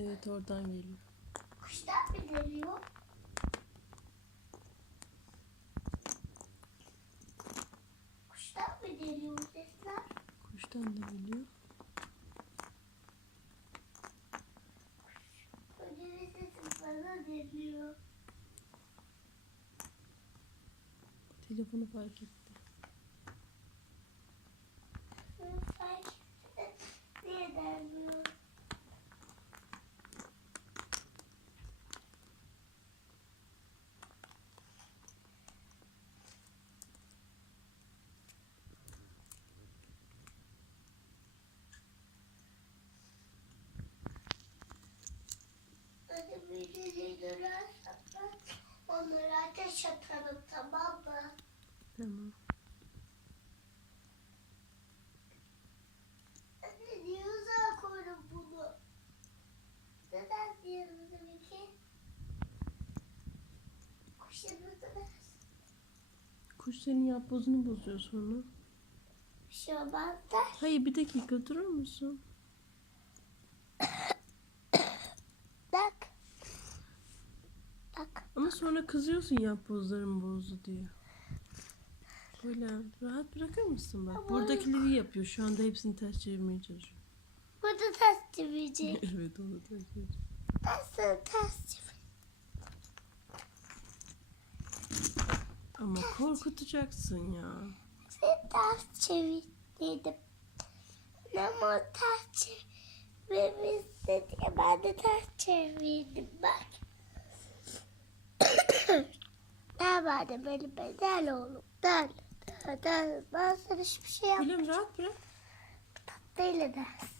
Evet oradan geliyor. Kuşlar mı geliyor? Kuşlar mı geliyor sesler? Kuştan da geliyor. Ödeme sesi bana geliyor. Telefonu fark etti. Ben fark ettim. Niye gelmiyor? Hadi videoyu dönersen ben ateş atarım tamam mı? Tamam. Anne niye uzağa koydun bunu? Neden? Kuşlarımızı versin. Kuş senin yapbozunu bozuyor sonra. Bir şey der. Hayır bir dakika durur musun? Bak. Bak. Ama sonra kızıyorsun yapbozlarım bozdu diye. Böyle rahat bırakır mısın bak. Ama- Buradakileri yapıyor. Şu anda hepsini ters çevirmeye çalışıyor. Burada ters çevirecek. evet onu ters ben sana ters çevir. Ama korkutacaksın ya. Seni ters çevir dedim. Ama ters çevirmişti diye ben de ters çevirdim bak. Gel bana benim bedel oğlum. Dön. Dön. Ben sana hiçbir şey yapmadım. Gülüm rahat bırak. Tatlıyla ders.